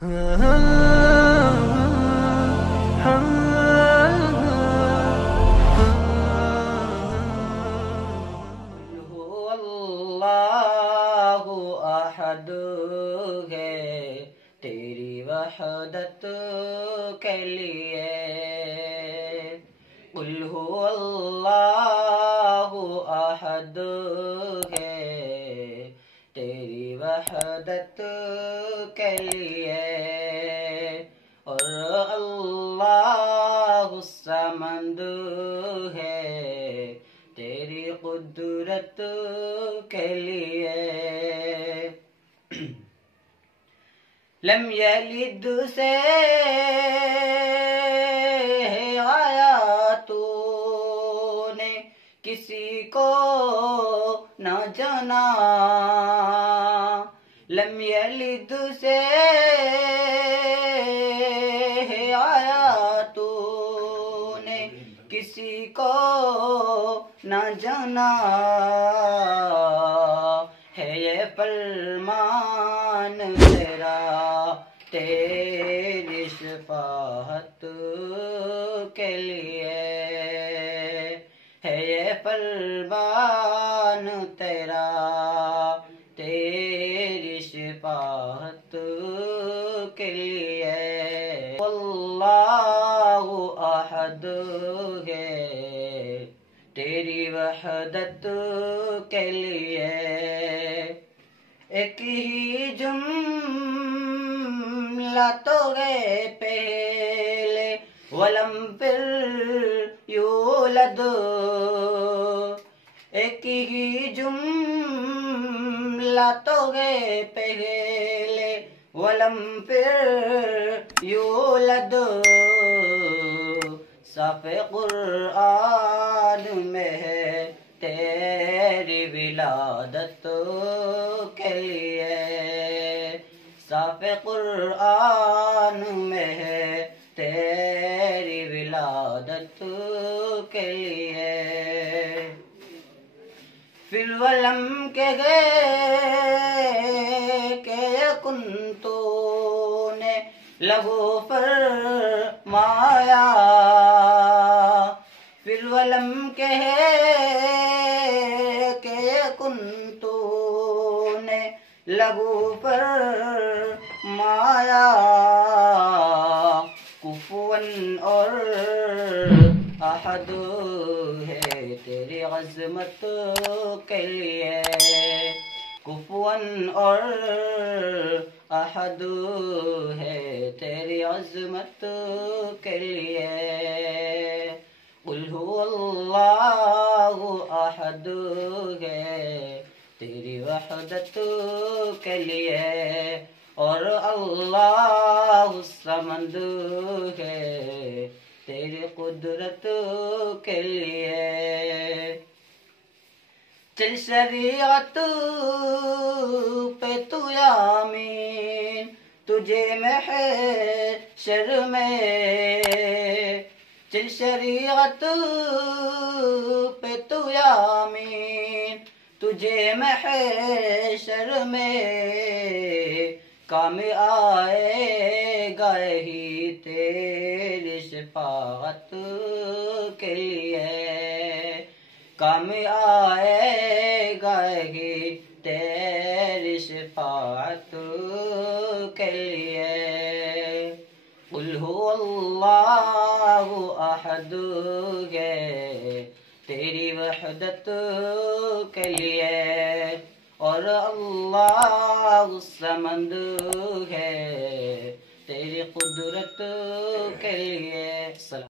अल्लाहु अहद है तेरी वहदत के लिए। कुल हु अल्लाहु अहद है तेरी वहदत के लिए। और अल्लाहु समद है तेरी कुदरत के लिए। लम यलिद से आया तूने किसी को न जाना। लम यलिद से आया तूने किसी को न जाना। है ये फरमान तेरा तेरी शफाअत के लिए। है ये फरमान तेरा तेरी शफाअत के लिए। अल्लाहु अहद है तेरी वहदत के लिए। एक ही जुमला तो है पहले वलम फिर यूलद। एक ही जुमला तो है पहले वलम फिर यूलद। साफ़े कुरान में है तेरी विलादत के लिए। साफ़े कुरान में है तेरी विलादत के लिए। फिर वलम के गए के कुन तूने लहू फरमाया। फिर वलम के कुन तूने लहू फरमाया। कुफुवन और अहद है तेरी अज़मत के लिए। कुफुवन और अहद है तेरी अज़मत के लिए। कुल हु अल्लाहु अहद है तेरी वहदत के लिए। और अल्लाहु समद है तेरी कुदरत के लिए। चल शरीयत पे तू यामीन तुझे महशर में। चल शरीयत पे तू यामीन तुझे महशर में। काम आएगा ही तेरी शफाअत के लिए। काम आएगा ही तेरी शफाअत के लिए। कुल हु अल्लाहु अहद है तेरी वहदत के लिए। और अल्लाहु समद है तेरी कुदरत के लिए।